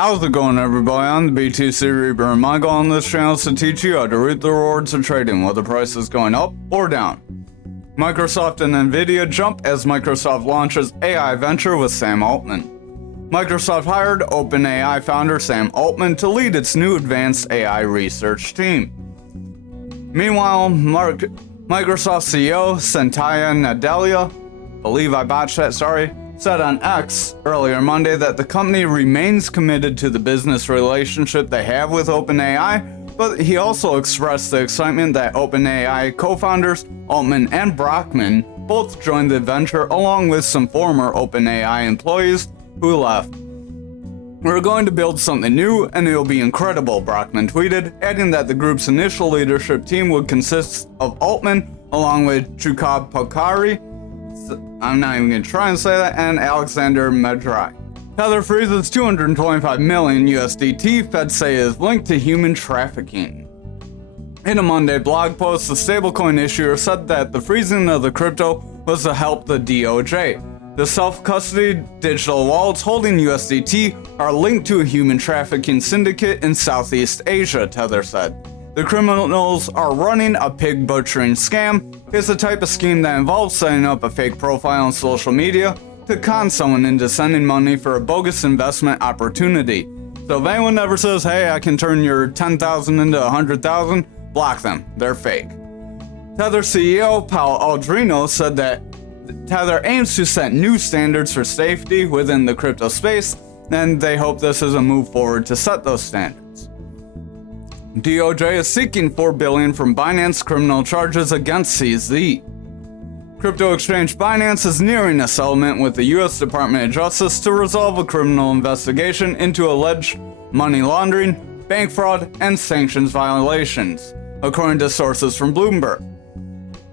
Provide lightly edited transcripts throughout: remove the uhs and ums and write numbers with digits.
How's it going, everybody? I'm the BTC Reaper, and my goal on this channel is to teach you how to reap the rewards of trading, whether the price is going up or down. Microsoft and Nvidia jump as Microsoft launches AI venture with Sam Altman. Microsoft hired OpenAI founder Sam Altman to lead its new advanced AI research team. Meanwhile, Microsoft CEO Satya Nadella, believe I botched that, sorry, said on X earlier Monday that the company remains committed to the business relationship they have with OpenAI, but he also expressed the excitement that OpenAI co-founders Altman and Brockman both joined the venture along with some former OpenAI employees who left. "We're going to build something new and it'll be incredible," Brockman tweeted, adding that the group's initial leadership team would consist of Altman along with Chukab Pakari, I'm not even going to try and say that, and Alexander Medrai. Tether freezes 225 million USDT, Fed say is linked to human trafficking. In a Monday blog post, the stablecoin issuer said that the freezing of the crypto was to help the DOJ. The self-custody digital wallets holding USDT are linked to a human trafficking syndicate in Southeast Asia, Tether said. The criminals are running a pig butchering scam. It's a type of scheme that involves setting up a fake profile on social media to con someone into sending money for a bogus investment opportunity. So if anyone ever says, "Hey, I can turn your 10,000 into 100,000, block them. They're fake. Tether CEO Paul Aldrino said that Tether aims to set new standards for safety within the crypto space, and they hope this is a move forward to set those standards. DOJ is seeking $4 billion from Binance criminal charges against CZ. Crypto exchange Binance is nearing a settlement with the U.S. Department of Justice to resolve a criminal investigation into alleged money laundering, bank fraud, and sanctions violations, according to sources from Bloomberg.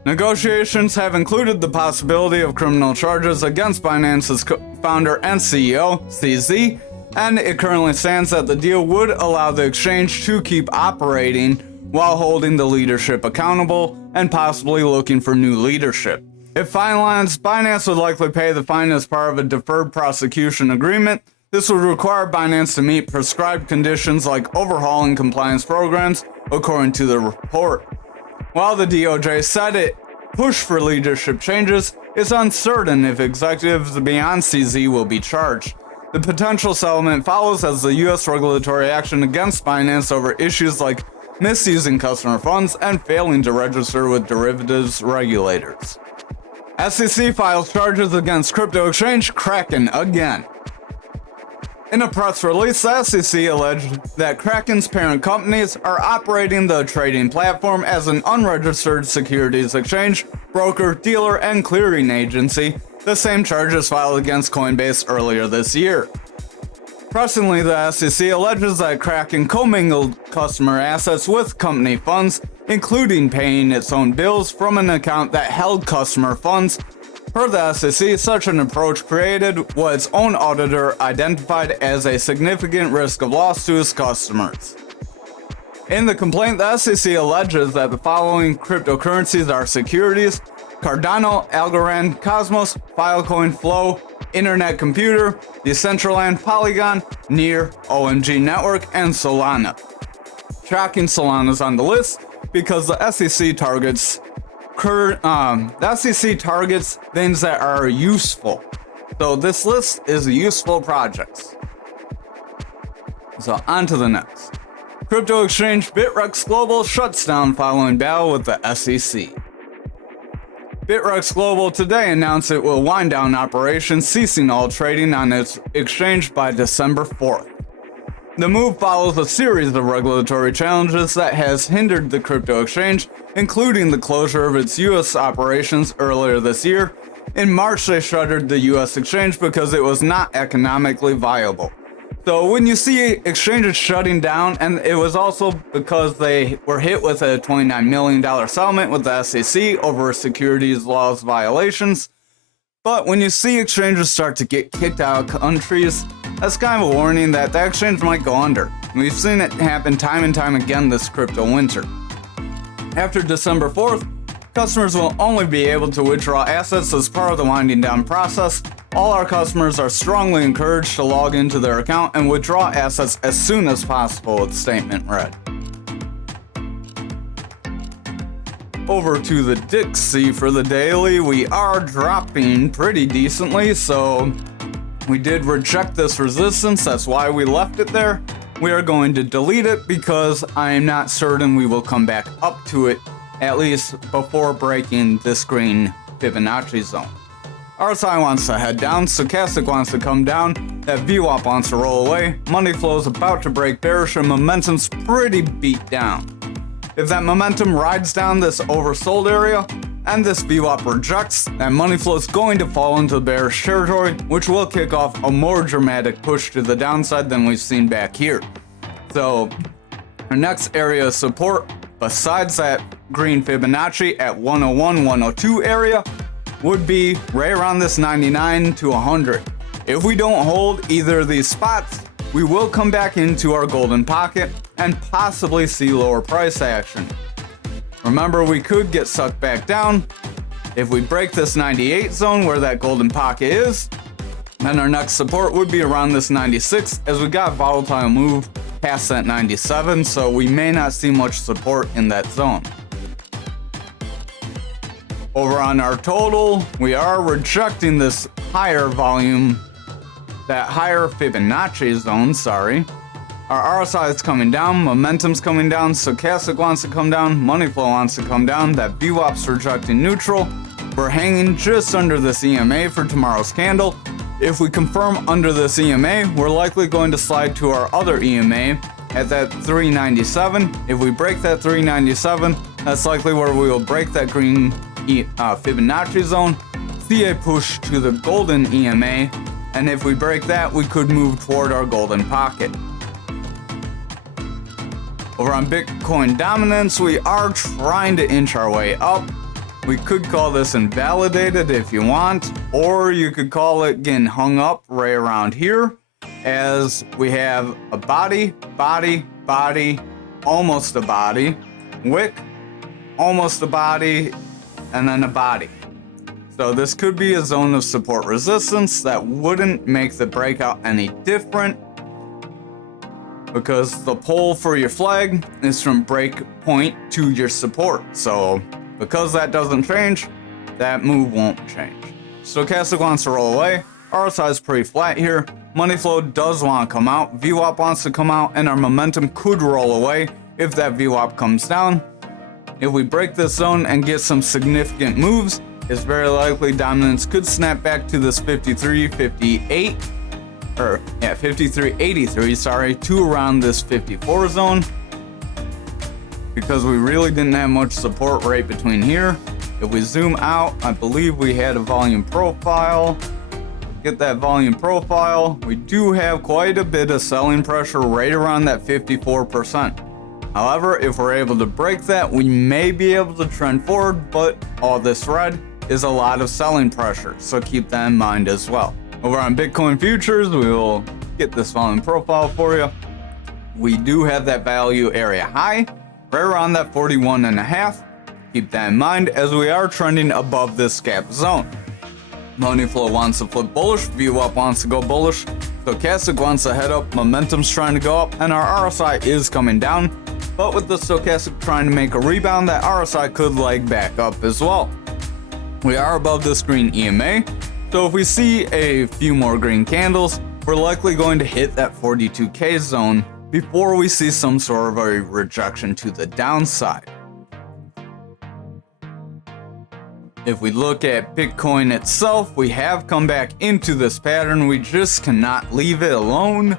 Negotiations have included the possibility of criminal charges against Binance's founder and CEO, CZ, and it currently stands that the deal would allow the exchange to keep operating while holding the leadership accountable and possibly looking for new leadership. If finalized, Binance would likely pay the fine as part of a deferred prosecution agreement. This would require Binance to meet prescribed conditions like overhauling compliance programs, according to the report. While the DOJ said it pushed for leadership changes, it's uncertain if executives beyond CZ will be charged. The potential settlement follows as the U.S. regulatory action against Binance over issues like misusing customer funds and failing to register with derivatives regulators. SEC files charges against crypto exchange Kraken again. In a press release, the SEC alleged that Kraken's parent companies are operating the trading platform as an unregistered securities exchange, broker, dealer, and clearing agency, the same charges filed against Coinbase earlier this year. Presently, the SEC alleges that Kraken commingled customer assets with company funds, including paying its own bills from an account that held customer funds. Per the SEC, such an approach created what its own auditor identified as a significant risk of loss to its customers. In the complaint, the SEC alleges that the following cryptocurrencies are securities: Cardano, Algorand, Cosmos, Filecoin, Flow, Internet Computer, Decentraland, Polygon, Near, OMG Network, and Solana. Tracking Solana's on the list because the SEC targets things that are useful. So this list is useful projects. So on to the next. Crypto exchange Bittrex Global shuts down following battle with the SEC. Bittrex Global today announced it will wind down operations, ceasing all trading on its exchange by December 4th. The move follows a series of regulatory challenges that has hindered the crypto exchange, including the closure of its U.S. operations earlier this year. In March, they shuttered the U.S. exchange because it was not economically viable. So when you see exchanges shutting down, and it was also because they were hit with a $29 million settlement with the SEC over securities laws violations. But when you see exchanges start to get kicked out of countries, that's kind of a warning that the exchange might go under. We've seen it happen time and time again this crypto winter. After December 4th, customers will only be able to withdraw assets as part of the winding down process, All our customers are strongly encouraged to log into their account and withdraw assets as soon as possible with statement read. Over to the Dixie for the daily. We are dropping pretty decently, so we did reject this resistance. That's why we left it there. We are going to delete it because I am not certain we will come back up to it, at least before breaking this green Fibonacci zone. RSI wants to head down, Stochastic wants to come down, that VWAP wants to roll away, money flow is about to break bearish, and momentum's pretty beat down. If that momentum rides down this oversold area, and this VWAP rejects, that money flow is going to fall into the bearish territory, which will kick off a more dramatic push to the downside than we've seen back here. So, our next area of support, besides that green Fibonacci at 101, 102 area, would be right around this 99 to 100. If we don't hold either of these spots, we will come back into our golden pocket and possibly see lower price action. Remember, we could get sucked back down. If we break this 98 zone where that golden pocket is, then our next support would be around this 96, as we got a volatile move past that 97, so we may not see much support in that zone. Over on our total, we are rejecting this higher volume, that higher Fibonacci zone, sorry. Our RSI is coming down, momentum's coming down, Stochastic wants to come down, money flow wants to come down, that VWAP's rejecting neutral. We're hanging just under this EMA for tomorrow's candle. If we confirm under this EMA, we're likely going to slide to our other EMA at that 397. If we break that 397, that's likely where we will break that green Fibonacci zone, see a push to the golden EMA, and if we break that, we could move toward our golden pocket. Over on Bitcoin dominance, we are trying to inch our way up. We could call this invalidated if you want, or you could call it getting hung up right around here, as we have a body, almost a body, wick, almost a body, and then a body. So this could be a zone of support resistance that wouldn't make the breakout any different, because the pull for your flag is from break point to your support. So because that doesn't change, that move won't change. Stochastic wants to roll away, RSI is pretty flat here, money flow does want to come out, VWAP wants to come out, and our momentum could roll away if that VWAP comes down. If we break this zone and get some significant moves, it's very likely dominance could snap back to this 5383, sorry, to around this 54 zone, because we really didn't have much support right between here. If we zoom out, I believe we had a volume profile. Get that volume profile. We do have quite a bit of selling pressure right around that 54%. However, if we're able to break that, we may be able to trend forward, but all this red is a lot of selling pressure, so keep that in mind as well. Over on Bitcoin futures, we will get this volume profile for you. We do have that value area high, right around that 41.5. Keep that in mind as we are trending above this gap zone. Money flow wants to flip bullish, VWAP wants to go bullish, Stochastic wants to head up, momentum's trying to go up, and our RSI is coming down. But with the Stochastic trying to make a rebound, that RSI could leg back up as well. We are above this green EMA, so if we see a few more green candles, we're likely going to hit that 42K zone before we see some sort of a rejection to the downside. If we look at Bitcoin itself, we have come back into this pattern. We just cannot leave it alone.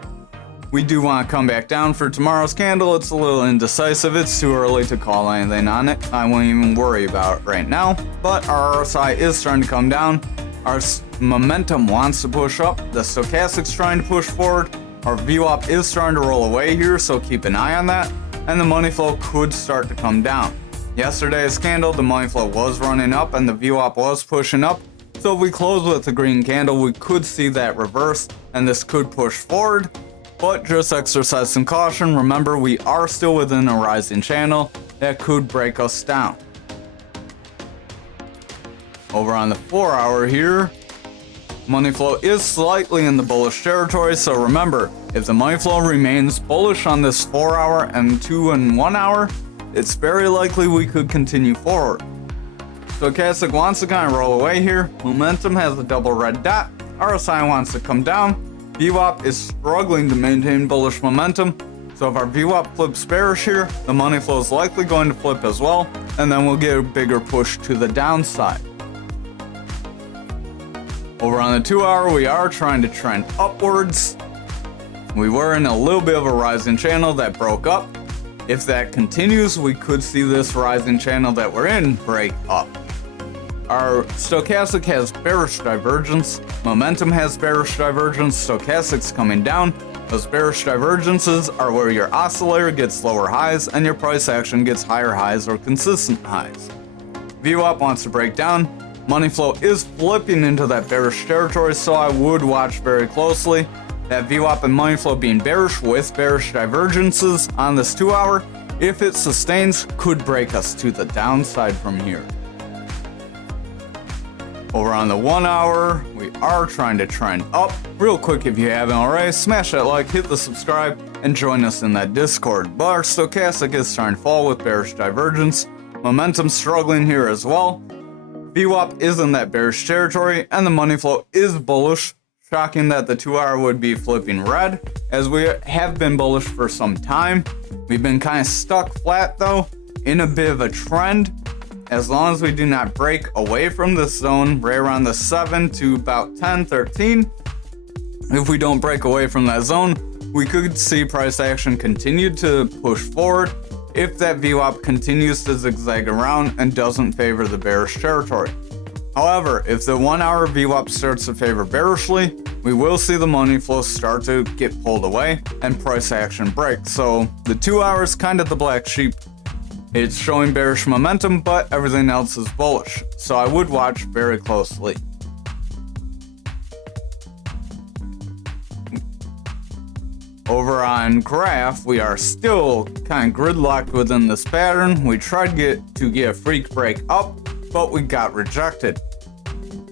We do want to come back down for tomorrow's candle. It's a little indecisive. It's too early to call anything on it. I won't even worry about it right now. But our RSI is starting to come down. Our momentum wants to push up. The Stochastic's trying to push forward. Our VWAP is starting to roll away here, so keep an eye on that. And the money flow could start to come down. Yesterday's candle, the money flow was running up and the VWAP was pushing up. So if we close with a green candle, we could see that reverse and this could push forward. But just exercise some caution. Remember, we are still within a rising channel that could break us down. Over on the 4 hour here, Money flow is slightly in the bullish territory, so remember, if the money flow remains bullish on this 4 hour and 2 and 1 hour, it's very likely we could continue forward. Stochastic wants to kind of roll away here. Momentum has a double red dot. RSI wants to come down. VWAP is struggling to maintain bullish momentum. So if our VWAP flips bearish here, the money flow is likely going to flip as well, and then we'll get a bigger push to the downside. Over on the 2 hour, we are trying to trend upwards. We were in a little bit of a rising channel that broke up. If that continues, we could see this rising channel that we're in break up. Our stochastic has bearish divergence. Momentum has bearish divergence. Stochastic's coming down. Those bearish divergences are where your oscillator gets lower highs and your price action gets higher highs or consistent highs. VWAP wants to break down. Money flow is flipping into that bearish territory, so I would watch very closely. That VWAP and money flow being bearish with bearish divergences on this 2 hour, if it sustains, could break us to the downside from here. Over on the 1 hour, we are trying to trend up. Real quick, if you haven't already, smash that like, hit the subscribe, and join us in that Discord. But our stochastic is starting to fall with bearish divergence. Momentum struggling here as well. VWAP is in that bearish territory, and the money flow is bullish. Shocking that the 2 hour would be flipping red, as we have been bullish for some time. We've been kind of stuck flat though, in a bit of a trend. As long as we do not break away from this zone, right around the 7 to about 10, 13. If we don't break away from that zone, we could see price action continue to push forward if that VWAP continues to zigzag around and doesn't favor the bearish territory. However, if the 1 hour VWAP starts to favor bearishly, we will see the money flow start to get pulled away and price action break. So the 2 hours kind of the black sheep. It's showing bearish momentum, but everything else is bullish. So I would watch very closely. Over on graph, we are still kind of gridlocked within this pattern. We tried to get a freak break up, but we got rejected.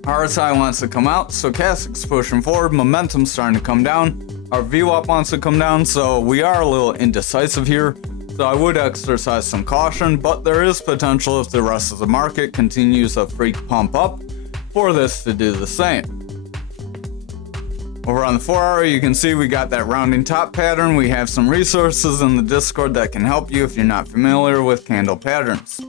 RSI wants to come out, stochastic's pushing forward, momentum's starting to come down. Our VWAP wants to come down, so we are a little indecisive here. So I would exercise some caution, but there is potential if the rest of the market continues a freak pump up for this to do the same. Over on the 4 hour, you can see we got that rounding top pattern. We have some resources in the Discord that can help you if you're not familiar with candle patterns.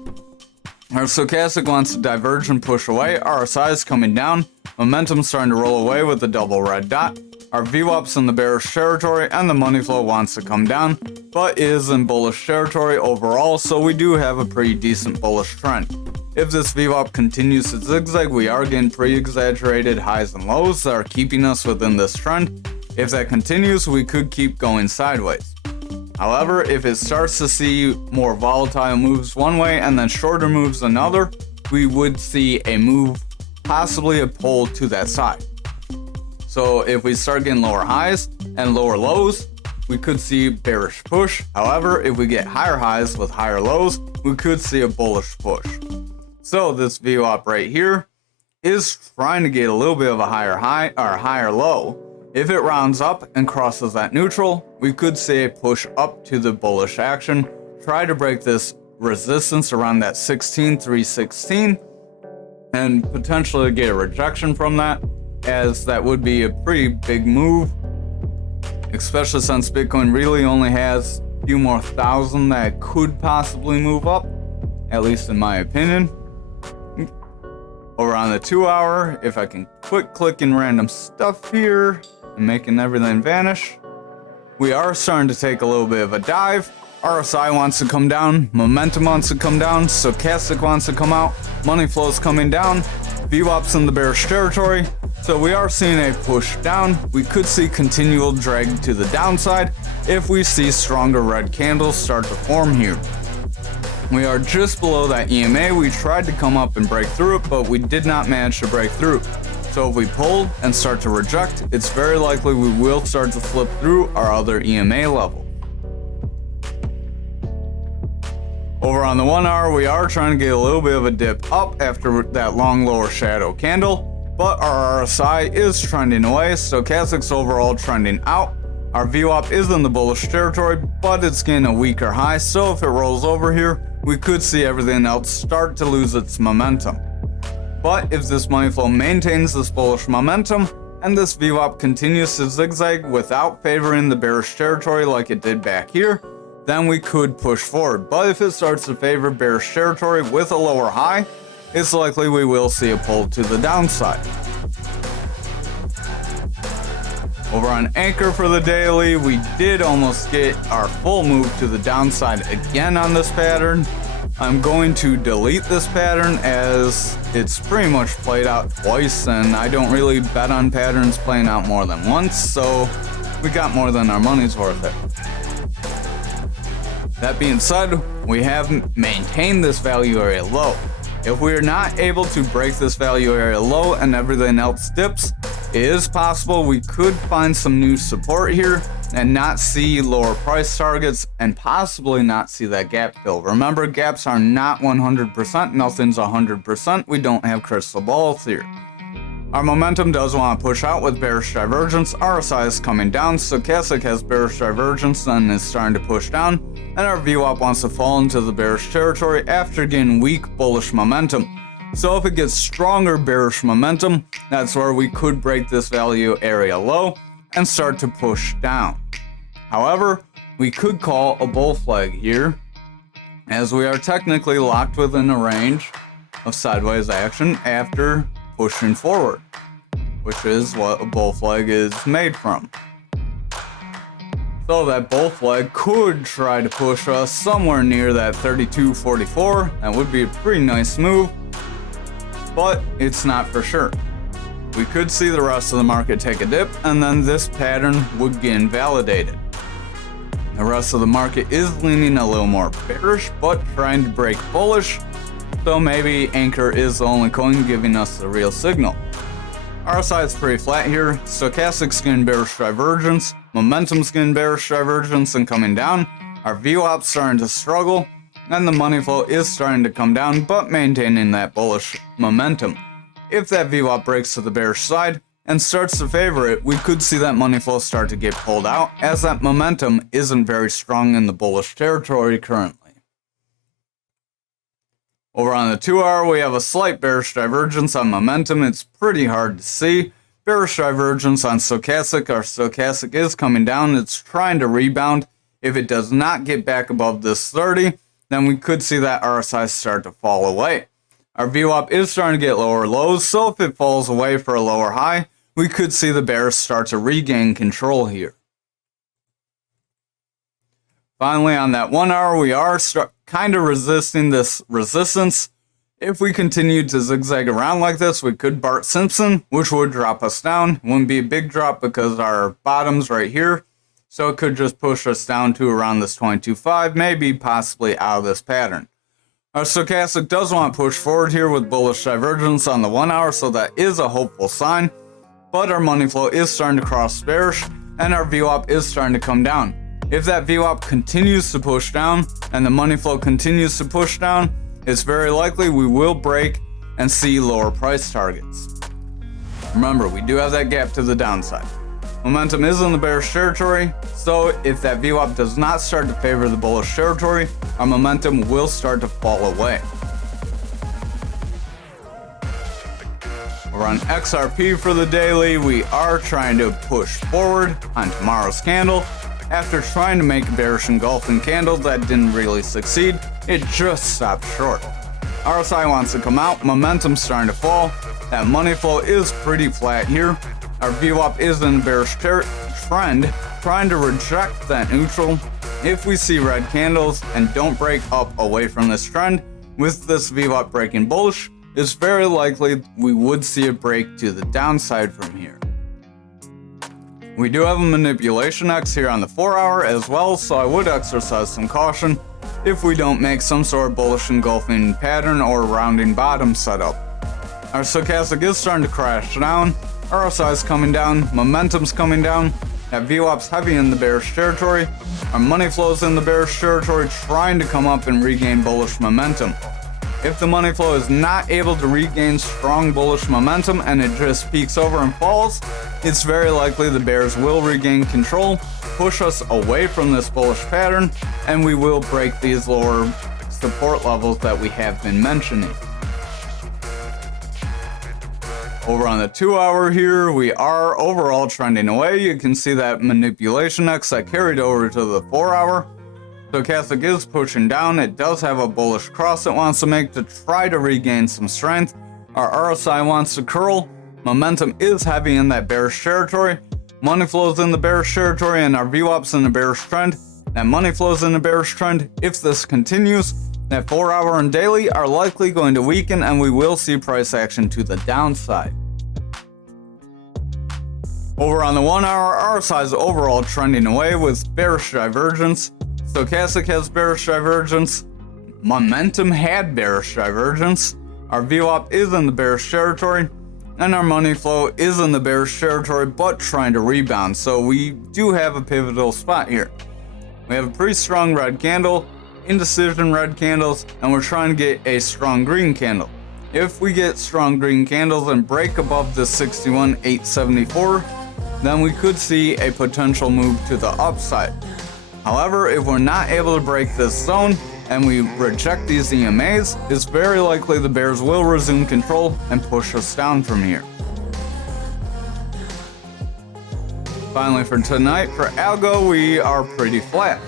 Our stochastic wants to diverge and push away. RSI is coming down. Momentum's starting to roll away with the double red dot. Our VWAP's in the bearish territory and the money flow wants to come down, but is in bullish territory overall, so we do have a pretty decent bullish trend. If this VWAP continues to zigzag, we are getting pretty exaggerated highs and lows that are keeping us within this trend. If that continues, we could keep going sideways. However, if it starts to see more volatile moves one way and then shorter moves another, we would see a move, possibly a pull to that side. So if we start getting lower highs and lower lows, we could see bearish push. However, if we get higher highs with higher lows, we could see a bullish push. So this VWAP right here is trying to get a little bit of a higher high or higher low. If it rounds up and crosses that neutral, we could see a push up to the bullish action. Try to break this resistance around that 16,316 and potentially get a rejection from that, as that would be a pretty big move, especially since Bitcoin really only has a few more thousand that could possibly move up, at least in my opinion. Over on the 2 hour, if I can quick click in random stuff here and making everything vanish, we are starting to take a little bit of a dive. RSI wants to come down, momentum wants to come down, stochastic wants to come out, money flow's coming down, VWAP's in the bearish territory. So we are seeing a push down. We could see continual drag to the downside if we see stronger red candles start to form here. We are just below that EMA. We tried to come up and break through it, but we did not manage to break through. So if we pull and start to reject, it's very likely we will start to flip through our other EMA level. Over on the 1 hour, we are trying to get a little bit of a dip up after that long lower shadow candle. but our RSI is trending away, stochastic's overall trending out. Our VWAP is in the bullish territory, but it's getting a weaker high, so if it rolls over here, we could see everything else start to lose its momentum. But if this money flow maintains this bullish momentum, and this VWAP continues to zigzag without favoring the bearish territory like it did back here, then we could push forward. But if it starts to favor bearish territory with a lower high, it's likely we will see a pull to the downside. Over on Anchor for the daily, we did almost get our full move to the downside again on this pattern. I'm going to delete this pattern as it's pretty much played out twice, and I don't really bet on patterns playing out more than once, so we got more than our money's worth it. That being said, we have maintained this value area low. If we are not able to break this value area low and everything else dips, it is possible we could find some new support here and not see lower price targets and possibly not see that gap fill. Remember, gaps are not 100%, nothing's 100%, we don't have crystal balls here. Our momentum does want to push out with bearish divergence, RSI is coming down, stochastic has bearish divergence and is starting to push down, and our VWAP wants to fall into the bearish territory after getting weak bullish momentum. So if it gets stronger bearish momentum, that's where we could break this value area low and start to push down. However, we could call a bull flag here, as we are technically locked within a range of sideways action after pushing forward, which is what a bull flag is made from. So that bull flag could try to push us somewhere near that 32.44. That would be a pretty nice move, but it's not for sure. We could see the rest of the market take a dip, and then this pattern would get invalidated. The rest of the market is leaning a little more bearish, but trying to break bullish, so maybe Anchor is the only coin giving us the real signal. RSI is pretty flat here, stochastic's getting bearish divergence, momentum's getting bearish divergence and coming down, our VWAP's starting to struggle, and the money flow is starting to come down but maintaining that bullish momentum. If that VWAP breaks to the bearish side and starts to favor it, we could see that money flow start to get pulled out, as that momentum isn't very strong in the bullish territory currently. Over on the 2 hour, we have a slight bearish divergence on momentum. It's pretty hard to see. Bearish divergence on stochastic. Our stochastic is coming down. It's trying to rebound. If it does not get back above this 30, then we could see that RSI start to fall away. Our VWAP is starting to get lower lows, so if it falls away for a lower high, we could see the bears start to regain control here. Finally, on that 1 hour, we are kind of resisting this resistance. If we continue to zigzag around like this, we could Bart Simpson, which would drop us down. It wouldn't be a big drop because our bottom's right here, so it could just push us down to around this 22.5, maybe possibly out of this pattern. Our stochastic does want to push forward here with bullish divergence on the 1 hour, so that is a hopeful sign, but our money flow is starting to cross bearish, and our VWAP is starting to come down. If that VWAP continues to push down and the money flow continues to push down, it's very likely we will break and see lower price targets. Remember, we do have that gap to the downside. Momentum is in the bearish territory, so if that VWAP does not start to favor the bullish territory, our momentum will start to fall away. We're on XRP for the daily. We are trying to push forward on tomorrow's candle. After trying to make a bearish engulfing candle that didn't really succeed, it just stopped short. RSI wants to come out, momentum's starting to fall, that money flow is pretty flat here, our VWAP is in a bearish trend, trying to reject that neutral. If we see red candles and don't break up away from this trend, with this VWAP breaking bullish, it's very likely we would see a break to the downside from here. We do have a manipulation X here on the 4 hour as well, so I would exercise some caution if we don't make some sort of bullish engulfing pattern or rounding bottom setup. Our stochastic is starting to crash down, RSI is coming down, momentum's coming down, that VWAP's heavy in the bearish territory, our money flow's in the bearish territory trying to come up and regain bullish momentum. If the money flow is not able to regain strong bullish momentum and it just peaks over and falls, it's very likely the bears will regain control, push us away from this bullish pattern, and we will break these lower support levels that we have been mentioning. Over on the 2-hour here, we are overall trending away. You can see that manipulation X that carried over to the 4-hour. Stochastic is pushing down. It does have a bullish cross it wants to make to try to regain some strength. Our RSI wants to curl. Momentum is heavy in that bearish territory. Money flows in the bearish territory and our VWAP's in the bearish trend. That money flows in the bearish trend. If this continues, that 4-hour and daily are likely going to weaken and we will see price action to the downside. Over on the 1-hour, RSI is overall trending away with bearish divergence. Stochastic has bearish divergence. Momentum had bearish divergence. Our VWAP is in the bearish territory. And our money flow is in the bearish territory but trying to rebound. So we do have a pivotal spot here. We have a pretty strong red candle, indecision red candles, and we're trying to get a strong green candle. If we get strong green candles and break above the 61,874, then we could see a potential move to the upside. However, if we're not able to break this zone and we reject these EMAs, it's very likely the bears will resume control and push us down from here. Finally for tonight, for algo, we are pretty flat.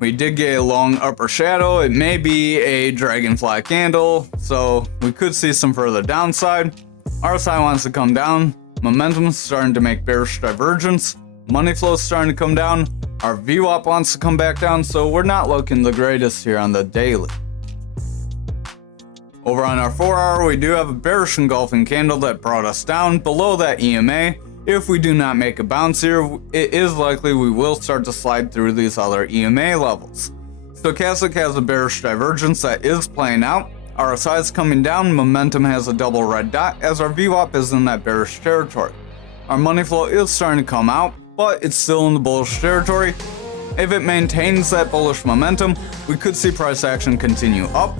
We did get a long upper shadow. It may be a dragonfly candle, so we could see some further downside. RSI wants to come down. Momentum's starting to make bearish divergence. Money flow's starting to come down. Our VWAP wants to come back down, so we're not looking the greatest here on the daily. Over on our 4-hour, we do have a bearish engulfing candle that brought us down below that EMA. If we do not make a bounce here, it is likely we will start to slide through these other EMA levels. Stochastic has a bearish divergence that is playing out. RSI is coming down. Momentum has a double red dot as our VWAP is in that bearish territory. Our money flow is starting to come out, but it's still in the bullish territory. If it maintains that bullish momentum, we could see price action continue up.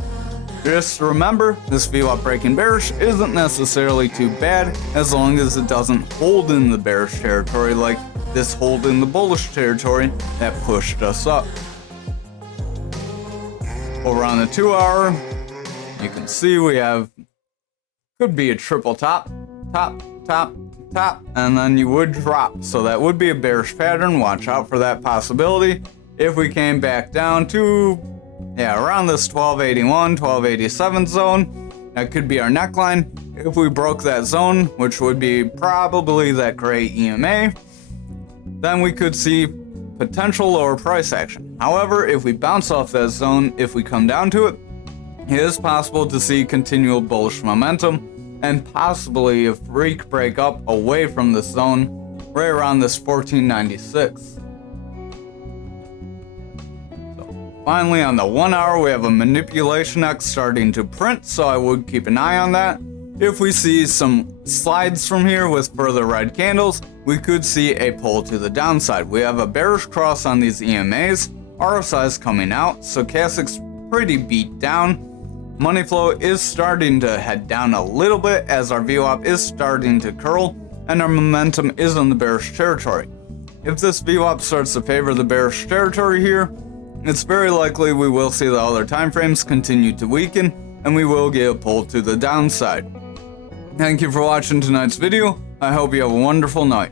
Just remember, this VWAP breaking bearish isn't necessarily too bad as long as it doesn't hold in the bearish territory like this hold in the bullish territory that pushed us up. Over on the 2-hour, you can see we have, could be a triple top, top, top, top, and then you would drop. So that would be a bearish pattern. Watch out for that possibility. If we came back down to, around this 1281, 1287 zone, that could be our neckline. If we broke that zone, which would be probably that gray EMA, then we could see potential lower price action. However, if we bounce off that zone, if we come down to it, it is possible to see continual bullish momentum and possibly a freak break up away from this zone right around this 1496. Finally, on the 1-hour, we have a manipulation X starting to print, so I would keep an eye on that. If we see some slides from here with further red candles, we could see a pull to the downside. We have a bearish cross on these EMAs, RSI is coming out, Stochastic's pretty beat down. Money flow is starting to head down a little bit as our VWAP is starting to curl, and our momentum is in the bearish territory. If this VWAP starts to favor the bearish territory here, it's very likely we will see the other time frames continue to weaken and we will get a pull to the downside. Thank you for watching tonight's video. I hope you have a wonderful night.